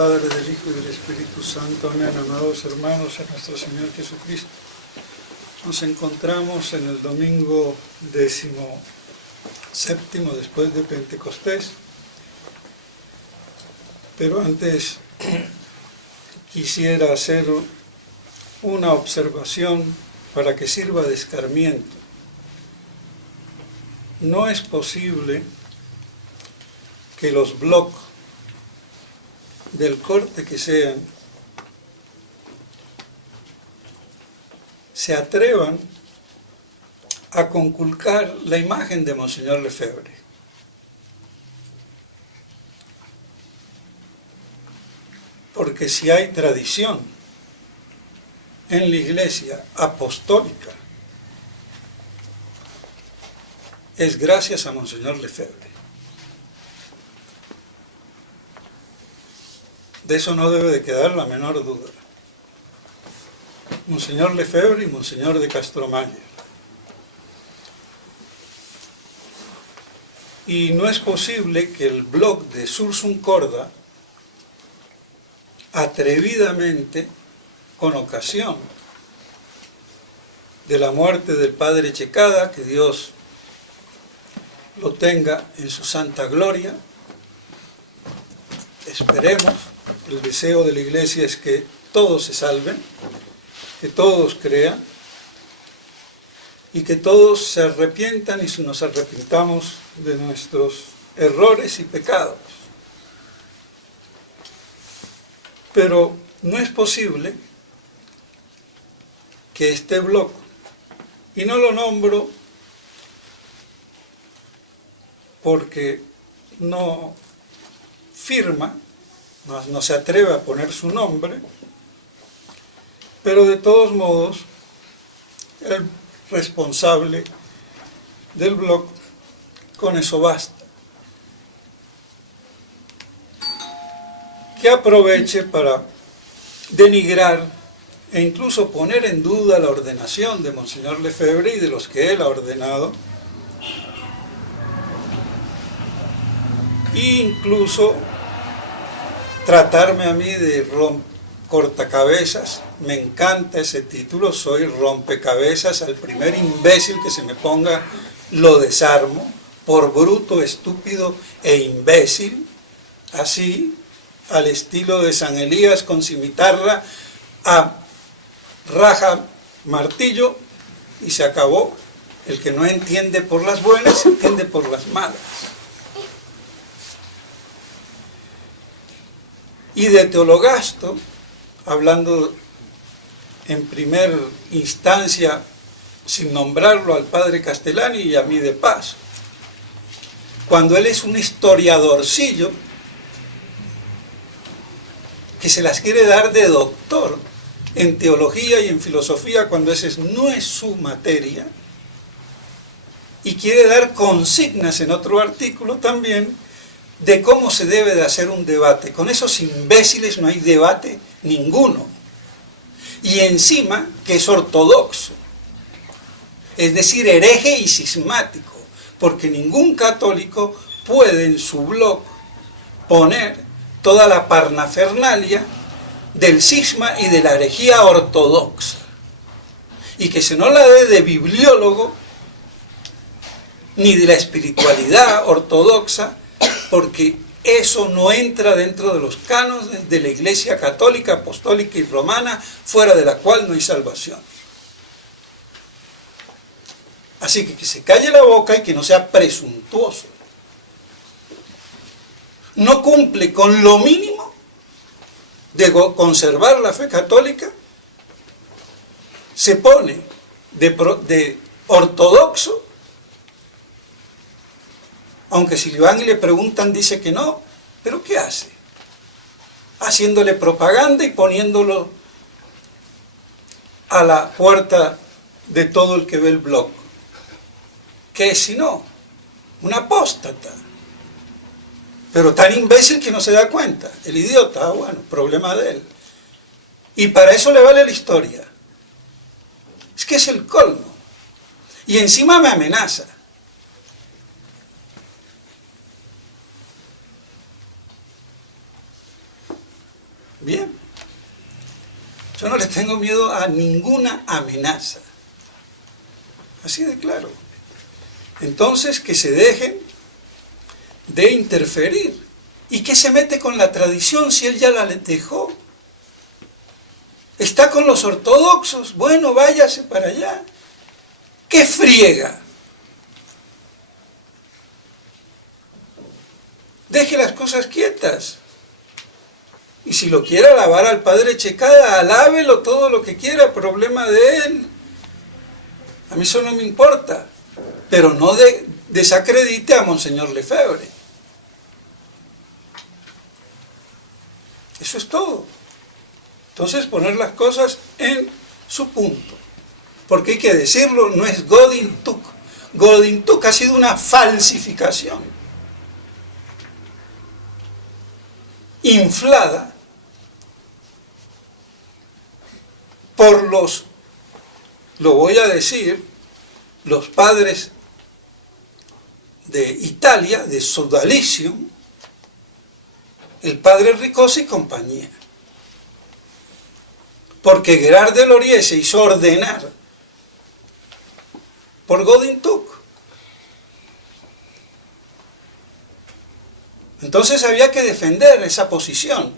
Padre, del Hijo y del Espíritu Santo. Amén. Amados hermanos, en nuestro Señor Jesucristo. Nos encontramos en el domingo 17º después de Pentecostés. Pero antes quisiera hacer una observación para que sirva de escarmiento. No es posible que los blogs, del corte que sean, se atrevan a conculcar la imagen de Monseñor Lefebvre. Porque si hay tradición en la Iglesia apostólica, es gracias a Monseñor Lefebvre. De eso no debe de quedar la menor duda. Monseñor Lefebvre y Monseñor de Castromaller. Y no es posible que el blog de Sursum Corda, atrevidamente, con ocasión de la muerte del Padre Checada, que Dios lo tenga en su santa gloria, esperemos. El deseo de la Iglesia es que todos se salven, que todos crean y que todos se arrepientan y nos arrepintamos de nuestros errores y pecados. Pero no es posible que este blog, y no lo nombro porque no firma, no se atreve a poner su nombre, pero de todos modos, el responsable del blog, con eso basta. Que aproveche para denigrar e incluso poner en duda la ordenación de Monseñor Lefebvre y de los que él ha ordenado, e incluso tratarme a mí de cortacabezas. Me encanta ese título, soy rompecabezas. Al primer imbécil que se me ponga lo desarmo, por bruto, estúpido e imbécil, así, al estilo de San Elías con cimitarra, a raja martillo, y se acabó. El que no entiende por las buenas, entiende por las malas. Y de Teologasto, hablando en primer instancia, sin nombrarlo al padre Castellani y a mí de paso, cuando él es un historiadorcillo que se las quiere dar de doctor en teología y en filosofía, cuando esa no es su materia, y quiere dar consignas en otro artículo también de cómo se debe de hacer un debate. Con esos imbéciles no hay debate ninguno. Y encima que es ortodoxo, es decir, hereje y cismático, porque ningún católico puede en su blog poner toda la parnafernalia del cisma y de la herejía ortodoxa. Y que se no la dé de bibliólogo, ni de la espiritualidad ortodoxa, porque eso no entra dentro de los cánones de la Iglesia católica, apostólica y romana, fuera de la cual no hay salvación. Así que se calle la boca y que no sea presuntuoso. No cumple con lo mínimo de conservar la fe católica, se pone de ortodoxo, aunque si le van y le preguntan dice que no, pero ¿qué hace? Haciéndole propaganda y poniéndolo a la puerta de todo el que ve el blog. ¿Qué es si no? Un apóstata. Pero tan imbécil que no se da cuenta. El idiota, bueno, problema de él. Y para eso le vale la historia. Es que es el colmo. Y encima me amenaza. Yo no le tengo miedo a ninguna amenaza. Así de claro. Entonces, que se dejen de interferir. ¿Y qué se mete con la tradición si él ya la dejó? Está con los ortodoxos. Bueno, váyase para allá. ¿Qué friega? Deje las cosas quietas. Y si lo quiere alabar al padre Checada, alábelo todo lo que quiera, problema de él. A mí eso no me importa. Pero no desacredite a Monseñor Lefebvre. Eso es todo. Entonces poner las cosas en su punto. Porque hay que decirlo, no es Godin Tuk. Godin Tuk ha sido una falsificación. Inflada por los, lo voy a decir, los padres de Italia, de Sodalicium, el padre Ricosi y compañía. Porque Gerard de Laurier se hizo ordenar por Godin Tuk. Entonces había que defender esa posición.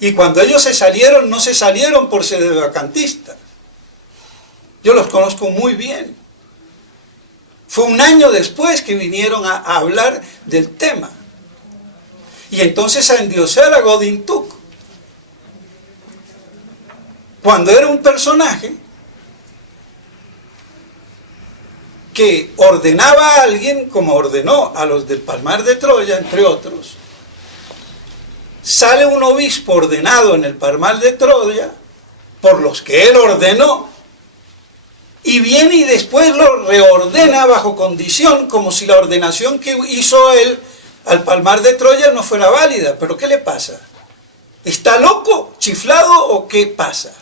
Y cuando ellos se salieron, no se salieron por ser vacantistas. Yo los conozco muy bien. Fue un año después que vinieron a hablar del tema. Y entonces a endiosar a Godin Tuk. Cuando era un personaje que ordenaba a alguien, como ordenó a los del Palmar de Troya, entre otros, sale un obispo ordenado en el Palmar de Troya, por los que él ordenó, y viene y después lo reordena bajo condición, como si la ordenación que hizo él al Palmar de Troya no fuera válida. ¿Pero qué le pasa? ¿Está loco, chiflado o qué pasa?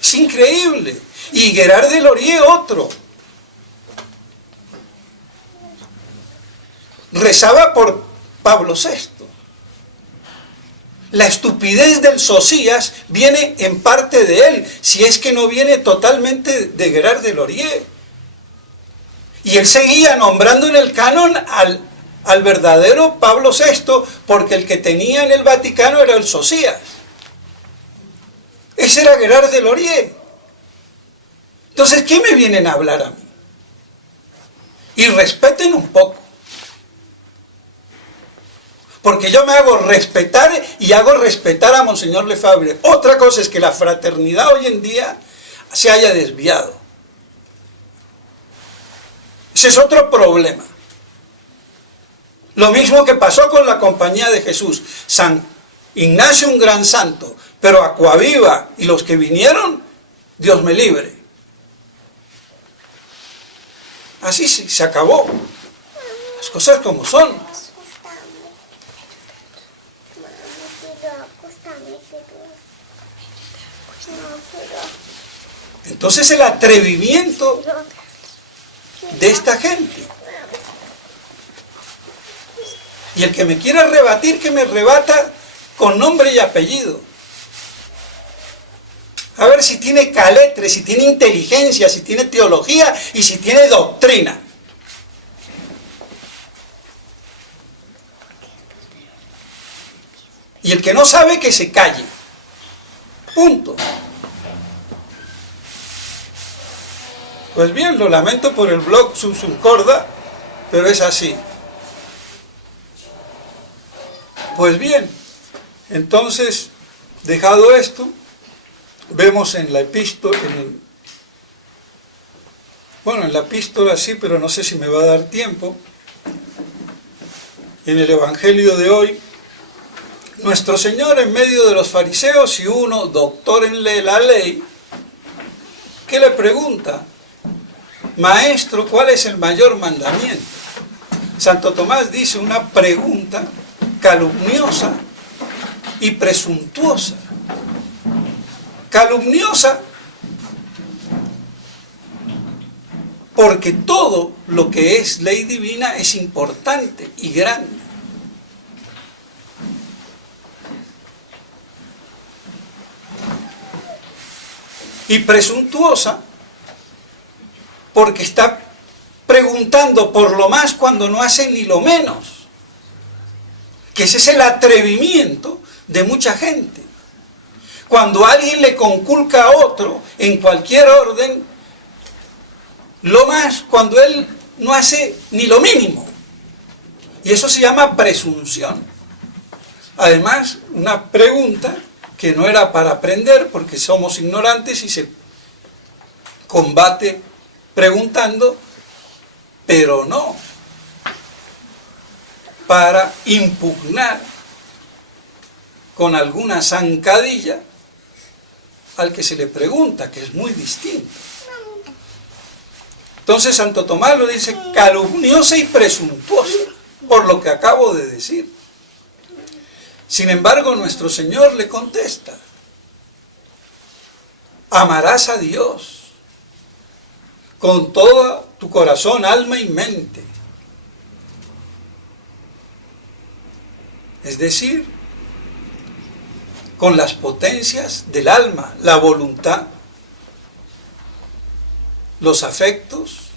Es increíble. Y Gerard de Laurier otro. Rezaba por Pablo VI. La estupidez del Socias viene en parte de él, si es que no viene totalmente de Gerard de Laurier. Y él seguía nombrando en el canon al verdadero Pablo VI, porque el que tenía en el Vaticano era el Socias. Ese era Gerard de Laurier. Entonces, ¿qué me vienen a hablar a mí? Y respeten un poco. Porque yo me hago respetar y hago respetar a Monseñor Lefebvre. Otra cosa es que la fraternidad hoy en día se haya desviado. Ese es otro problema. Lo mismo que pasó con la Compañía de Jesús. San Ignacio, un gran santo, pero Acquaviva y los que vinieron, Dios me libre. Así se acabó. Las cosas como son. Entonces el atrevimiento de esta gente. Y el que me quiera rebatir, que me rebata con nombre y apellido. A ver si tiene caletre, si tiene inteligencia, si tiene teología y si tiene doctrina. Y el que no sabe, que se calle. Punto. Pues bien, lo lamento por el blog Subsuncorda, pero es así. Pues bien, entonces, dejado esto, vemos en la epístola, en la epístola sí, pero no sé si me va a dar tiempo, en el Evangelio de hoy, nuestro Señor en medio de los fariseos y uno, doctor en la ley, ¿qué le pregunta? Maestro, ¿cuál es el mayor mandamiento? Santo Tomás dice una pregunta calumniosa y presuntuosa. Calumniosa porque todo lo que es ley divina es importante y grande. Y presuntuosa porque está preguntando por lo más cuando no hace ni lo menos. Que ese es el atrevimiento de mucha gente. Cuando alguien le conculca a otro en cualquier orden, lo más cuando él no hace ni lo mínimo. Y eso se llama presunción. Además, una pregunta que no era para aprender porque somos ignorantes y se combate preguntando, pero no para impugnar con alguna zancadilla al que se le pregunta, que es muy distinto. Entonces Santo Tomás lo dice calumniosa y presuntuosa, por lo que acabo de decir. Sin embargo, nuestro Señor le contesta, amarás a Dios con todo tu corazón, alma y mente. Es decir, con las potencias del alma, la voluntad, los afectos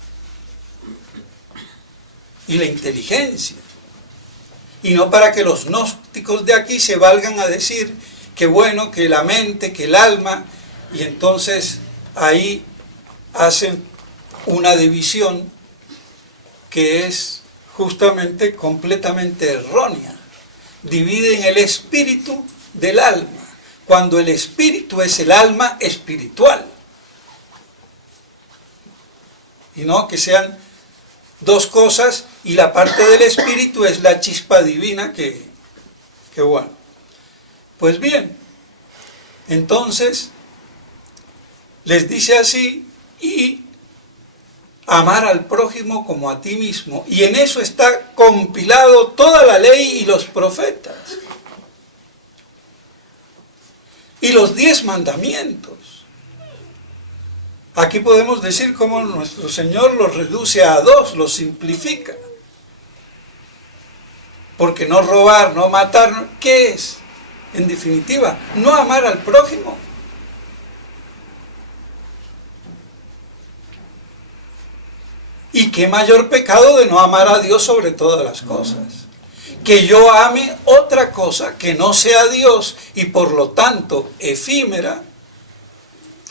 y la inteligencia. Y no para que los gnósticos de aquí se valgan a decir que bueno, que la mente, que el alma, y entonces ahí hacen una división que es justamente completamente errónea. Dividen el espíritu del alma, cuando el espíritu es el alma espiritual. Y no que sean dos cosas y la parte del espíritu es la chispa divina que bueno. Pues bien, entonces les dice así, y amar al prójimo como a ti mismo. Y en eso está compilado toda la ley y los profetas. Y los 10 mandamientos. Aquí podemos decir cómo nuestro Señor los reduce a 2, los simplifica. Porque no robar, no matar, ¿qué es? En definitiva, no amar al prójimo. Y qué mayor pecado de no amar a Dios sobre todas las cosas. Que yo ame otra cosa que no sea Dios y por lo tanto efímera,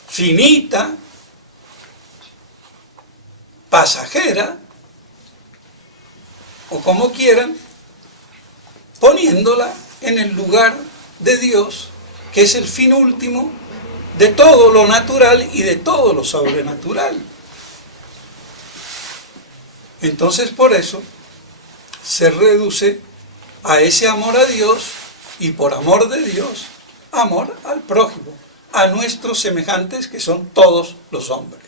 finita, pasajera, o como quieran, poniéndola en el lugar de Dios, que es el fin último de todo lo natural y de todo lo sobrenatural. Entonces por eso se reduce a ese amor a Dios y por amor de Dios, amor al prójimo, a nuestros semejantes que son todos los hombres.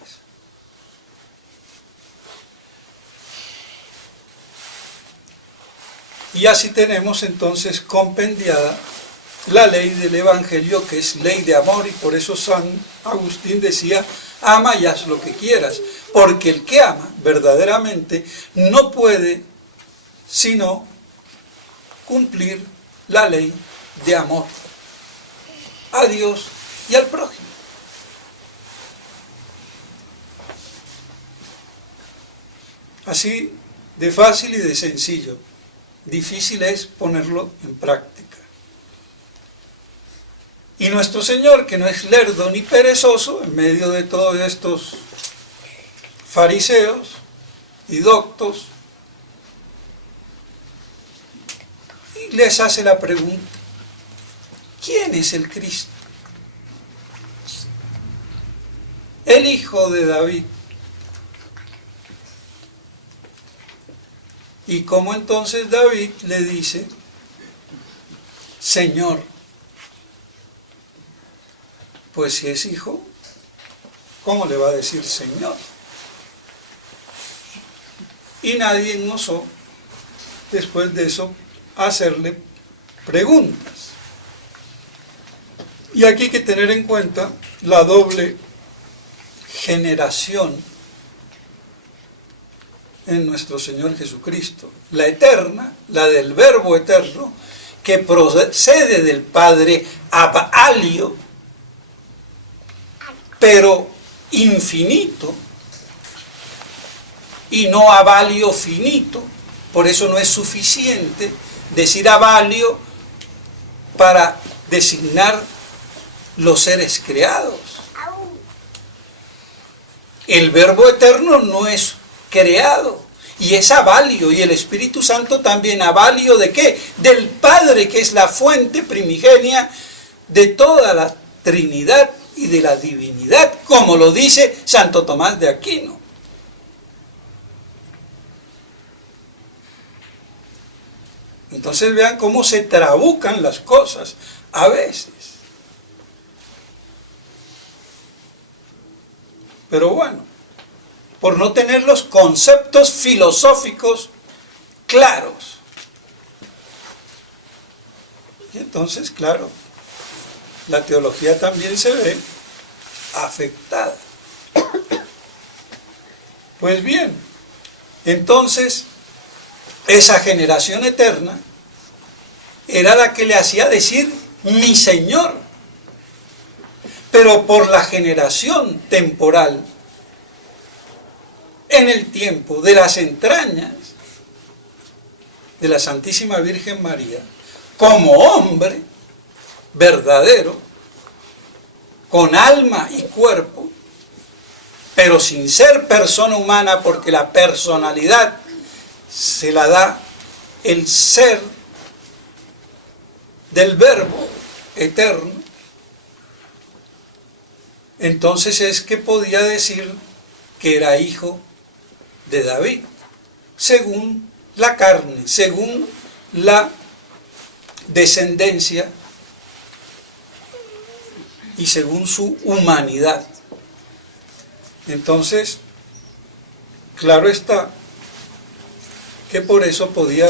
Y así tenemos entonces compendiada la ley del Evangelio, que es ley de amor, y por eso San Agustín decía, ama y haz lo que quieras, porque el que ama verdaderamente no puede sino cumplir la ley de amor a Dios y al prójimo. Así de fácil y de sencillo. Difícil es ponerlo en práctica. Y nuestro Señor, que no es lerdo ni perezoso, en medio de todos estos fariseos y doctos, y les hace la pregunta, ¿quién es el Cristo? El hijo de David. Y como entonces David le dice, Señor, pues si es hijo, ¿cómo le va a decir Señor? Y nadie osó, después de eso, hacerle preguntas. Y aquí hay que tener en cuenta la doble generación en nuestro Señor Jesucristo. La eterna, la del Verbo eterno, que procede del Padre Ab Alio, pero infinito, y no avalio finito. Por eso no es suficiente decir avalio para designar los seres creados. El Verbo eterno no es creado, y es avalio, y el Espíritu Santo también avalio ¿de qué? Del Padre, que es la fuente primigenia de toda la Trinidad y de la divinidad, como lo dice Santo Tomás de Aquino. Entonces vean cómo se trabucan las cosas a veces. Pero bueno, por no tener los conceptos filosóficos claros. Y entonces, claro, la teología también se ve afectada. Pues bien, entonces, esa generación eterna era la que le hacía decir mi Señor. Pero por la generación temporal, en el tiempo de las entrañas de la Santísima Virgen María, como hombre verdadero, con alma y cuerpo, pero sin ser persona humana, porque la personalidad se la da el ser del Verbo eterno. Entonces es que podía decir que era hijo de David, según la carne, según la descendencia y según su humanidad. Entonces, claro está que por eso podía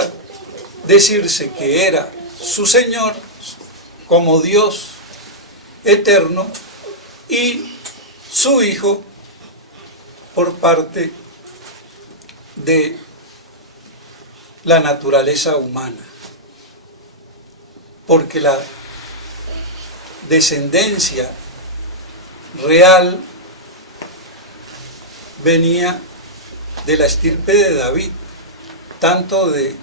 decirse que era su Señor como Dios eterno y su Hijo por parte de la naturaleza humana. Porque la descendencia real venía de la estirpe de David, tanto de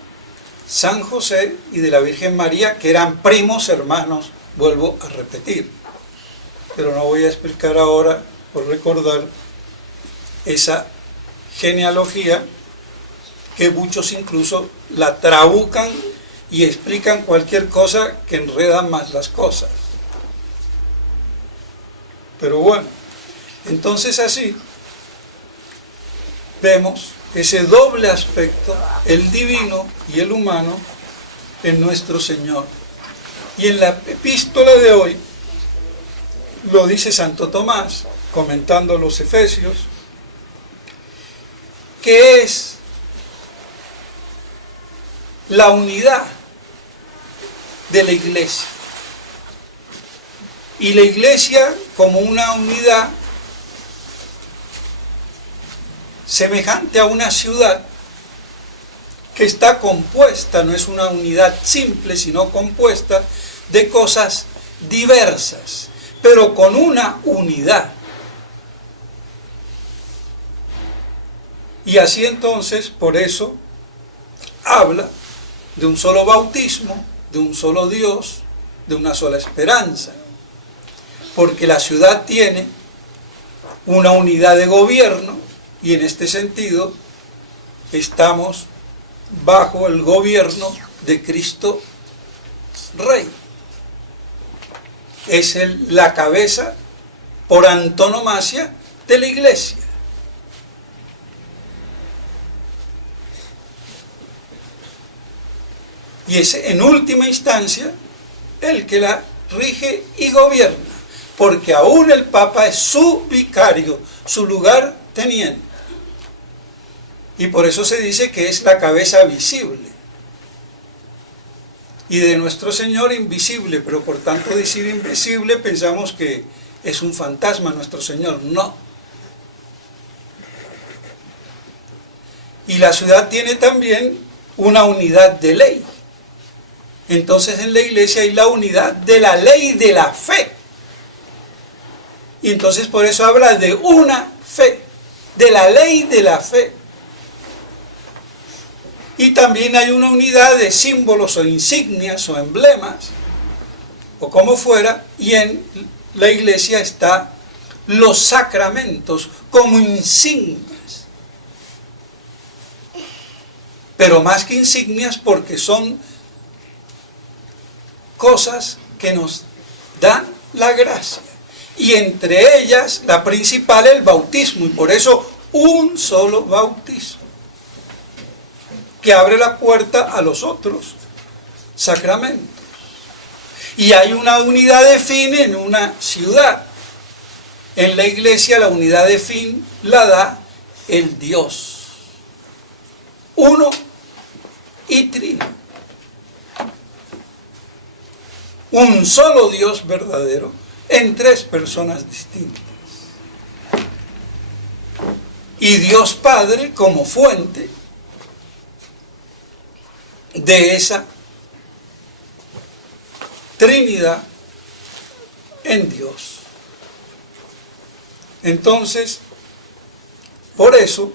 San José y de la Virgen María, que eran primos hermanos, vuelvo a repetir. Pero no voy a explicar ahora, por recordar, esa genealogía que muchos incluso la trabucan y explican cualquier cosa que enredan más las cosas. Pero bueno, entonces así vemos ese doble aspecto, el divino y el humano, en nuestro Señor. Y en la epístola de hoy lo dice Santo Tomás, comentando los Efesios, que es la unidad de la iglesia. Y la iglesia como una unidad semejante a una ciudad que está compuesta, no es una unidad simple, sino compuesta de cosas diversas, pero con una unidad. Y así entonces, por eso, habla de un solo bautismo, de un solo Dios, de una sola esperanza. Porque la ciudad tiene una unidad de gobierno, y en este sentido estamos bajo el gobierno de Cristo Rey. Es la cabeza por antonomasia de la iglesia. Y es en última instancia el que la rige y gobierna, porque aún el Papa es su vicario, su lugar teniente. Y por eso se dice que es la cabeza visible. Y de nuestro Señor invisible, pero por tanto decir invisible pensamos que es un fantasma nuestro Señor. No. Y la ciudad tiene también una unidad de ley. Entonces en la iglesia hay la unidad de la ley de la fe. Y entonces por eso habla de una fe, de la ley de la fe. Y también hay una unidad de símbolos o insignias o emblemas, o como fuera, y en la iglesia está los sacramentos como insignias. Pero más que insignias, porque son cosas que nos dan la gracia. Y entre ellas, la principal, el bautismo. Y por eso, un solo bautismo, que abre la puerta a los otros sacramentos. Y hay una unidad de fin en una ciudad. En la iglesia la unidad de fin la da el Dios. Uno y trino. Un solo Dios verdadero en tres personas distintas. Y Dios Padre como fuente de esa Trinidad en Dios. Entonces, por eso,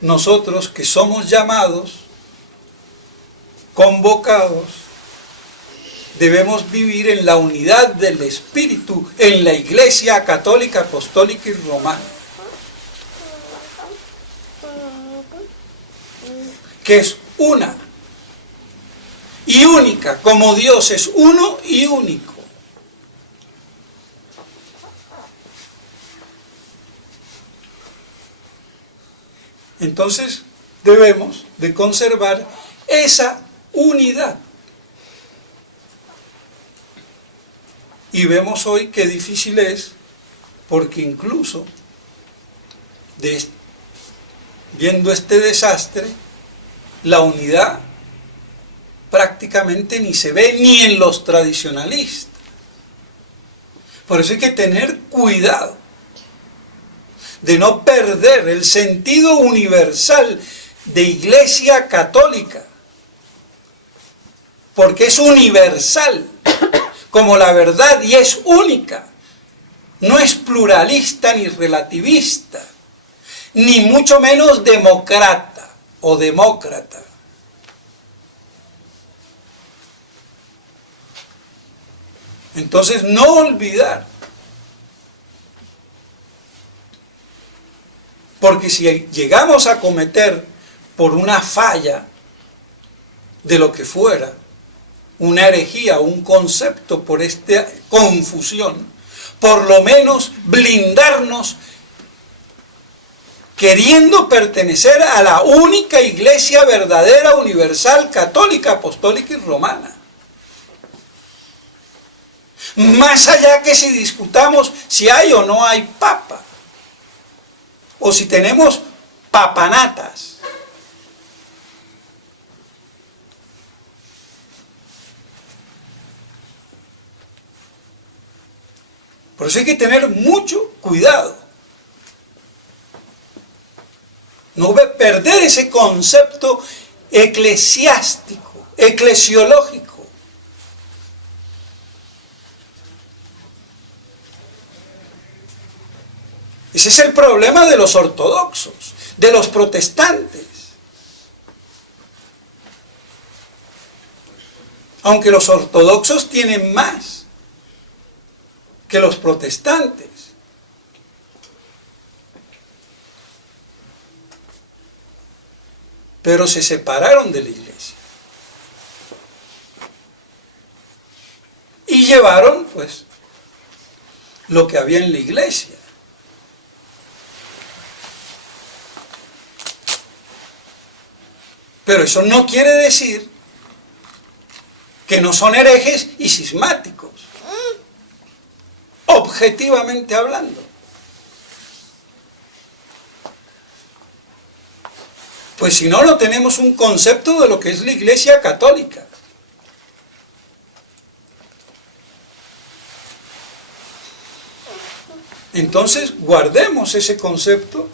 nosotros que somos llamados, convocados, debemos vivir en la unidad del Espíritu, en la Iglesia Católica, Apostólica y Romana, que es una y única, como Dios es uno y único. Entonces debemos de conservar esa unidad. Y vemos hoy qué difícil es, porque incluso viendo este desastre, la unidad prácticamente ni se ve ni en los tradicionalistas. Por eso hay que tener cuidado de no perder el sentido universal de Iglesia Católica, porque es universal como la verdad y es única, no es pluralista ni relativista, ni mucho menos demócrata o demócrata. Entonces no olvidar, porque si llegamos a cometer por una falla de lo que fuera, una herejía, un concepto por esta confusión, por lo menos blindarnos queriendo pertenecer a la única iglesia verdadera, universal, católica, apostólica y romana. Más allá que si discutamos si hay o no hay papa, o si tenemos papanatas. Por eso hay que tener mucho cuidado. No perder ese concepto eclesiástico, eclesiológico. Ese es el problema de los ortodoxos, de los protestantes. Aunque los ortodoxos tienen más que los protestantes. Pero se separaron de la iglesia. Y llevaron, pues, lo que había en la iglesia. Pero eso no quiere decir que no son herejes y cismáticos, objetivamente hablando. Pues si no, no tenemos un concepto de lo que es la Iglesia Católica. Entonces, guardemos ese concepto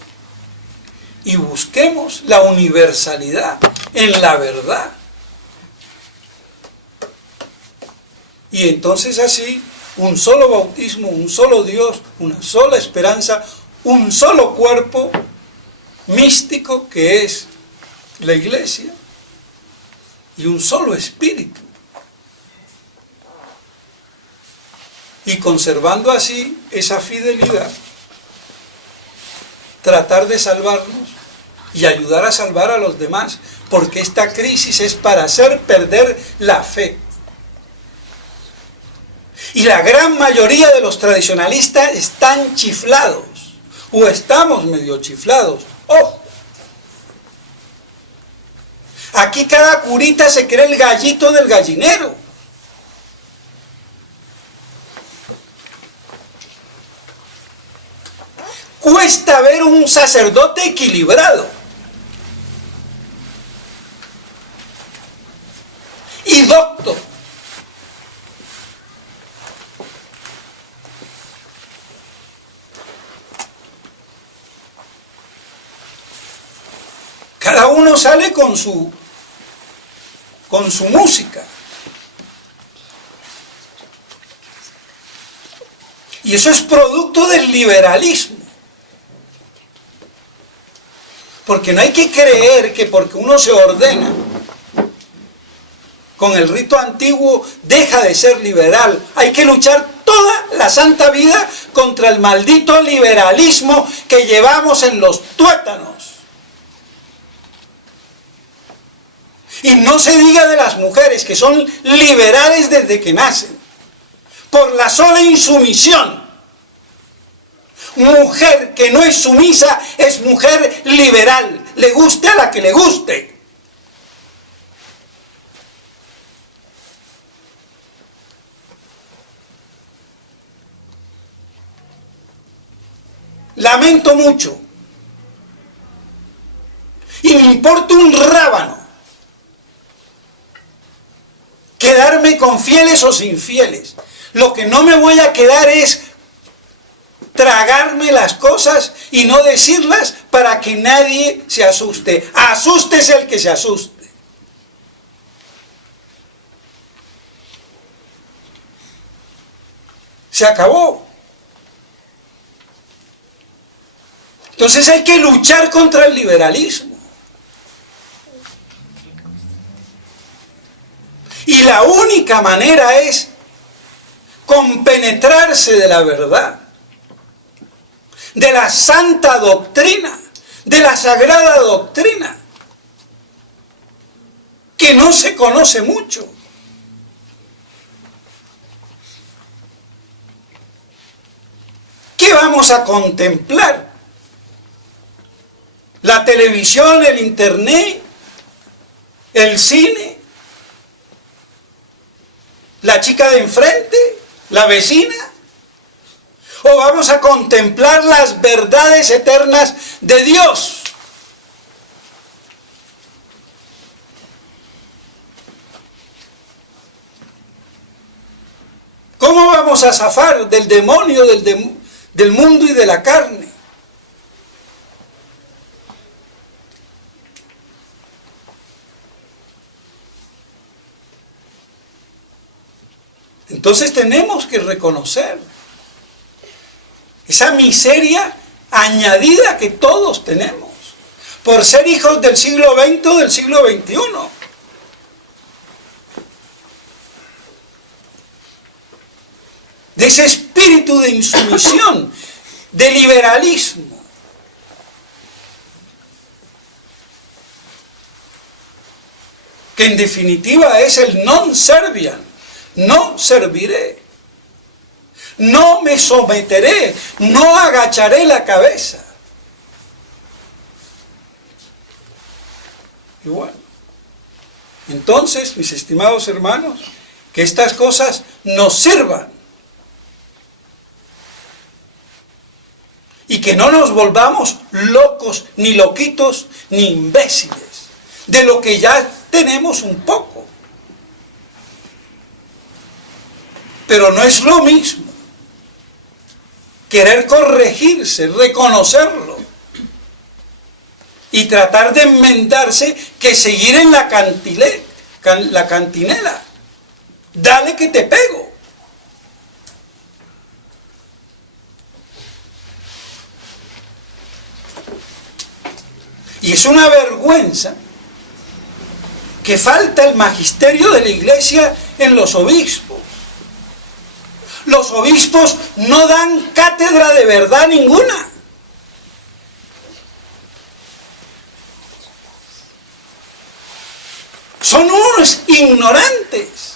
y busquemos la universalidad en la verdad. Y entonces así un solo bautismo, un solo Dios, una sola esperanza, un solo cuerpo místico que es la iglesia y un solo espíritu. Y conservando así esa fidelidad, tratar de salvarnos y ayudar a salvar a los demás, porque esta crisis es para hacer perder la fe. Y la gran mayoría de los tradicionalistas están chiflados, o estamos medio chiflados. ¡Oh! Aquí cada curita se cree el gallito del gallinero. Cuesta ver un sacerdote equilibrado. Y docto. Cada uno sale con su música. Y eso es producto del liberalismo. Porque no hay que creer que porque uno se ordena con el rito antiguo deja de ser liberal. Hay que luchar toda la santa vida contra el maldito liberalismo que llevamos en los tuétanos. Y no se diga de las mujeres que son liberales desde que nacen, por la sola insumisión. Mujer que no es sumisa es mujer liberal, le guste a la que le guste. Lamento mucho, y me importa un rábano quedarme con fieles o sin fieles. Lo que no me voy a quedar es tragarme las cosas y no decirlas para que nadie se asuste. Asústese el que se asuste. Se acabó. Entonces hay que luchar contra el liberalismo. Y la única manera es compenetrarse de la verdad, de la santa doctrina, de la sagrada doctrina, que no se conoce mucho. ¿Qué vamos a contemplar? ¿La televisión, el internet, el cine? ¿La chica de enfrente? ¿La vecina? ¿O vamos a contemplar las verdades eternas de Dios? ¿Cómo vamos a zafar del demonio, del mundo y de la carne? Entonces tenemos que reconocer esa miseria añadida que todos tenemos por ser hijos del siglo XX o del siglo XXI. De ese espíritu de insumisión, de liberalismo. Que en definitiva es el non serviam. No serviré, no me someteré, no agacharé la cabeza. Y bueno, entonces, mis estimados hermanos, que estas cosas nos sirvan y que no nos volvamos locos, ni loquitos, ni imbéciles, de lo que ya tenemos un poco. Pero no es lo mismo querer corregirse, reconocerlo y tratar de enmendarse que seguir en la cantinela. Dale que te pego. Y es una vergüenza que falta el magisterio de la Iglesia en los obispos. Los obispos no dan cátedra de verdad ninguna. Son unos ignorantes.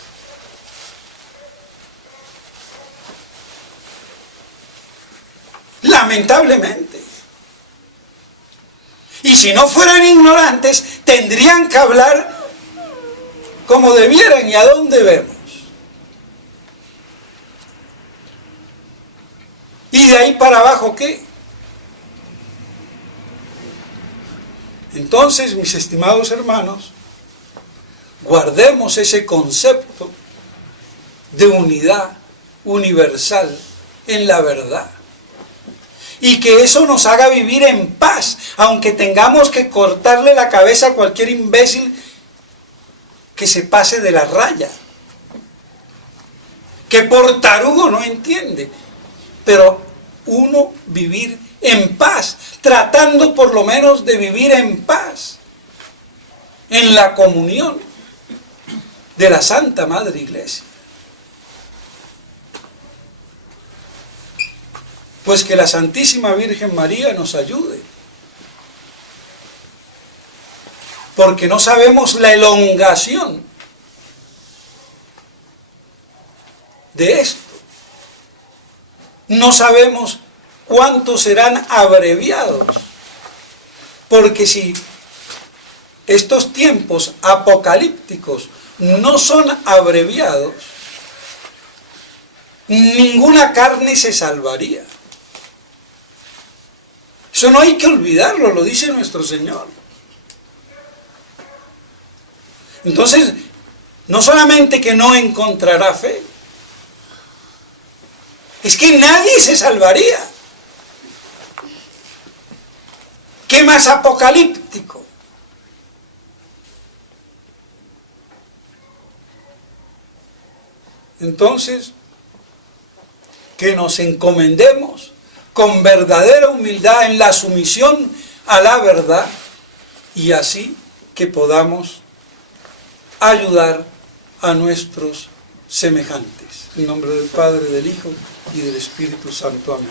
Lamentablemente. Y si no fueran ignorantes, tendrían que hablar como debieran y a dónde vemos. ¿Y de ahí para abajo qué? Entonces, mis estimados hermanos, guardemos ese concepto de unidad universal en la verdad. Y que eso nos haga vivir en paz, aunque tengamos que cortarle la cabeza a cualquier imbécil que se pase de la raya, que por tarugo no entiende. Pero uno vivir en paz, tratando por lo menos de vivir en paz, en la comunión de la Santa Madre Iglesia. Pues que la Santísima Virgen María nos ayude. Porque no sabemos la elongación de esto. No sabemos cuántos serán abreviados. Porque si estos tiempos apocalípticos no son abreviados, ninguna carne se salvaría. Eso no hay que olvidarlo, lo dice nuestro Señor. Entonces, no solamente que no encontrará fe, es que nadie se salvaría. ¿Qué más apocalíptico? Entonces, que nos encomendemos con verdadera humildad en la sumisión a la verdad y así que podamos ayudar a nuestros semejantes. En nombre del Padre, del Hijo y del Espíritu Santo. Amén.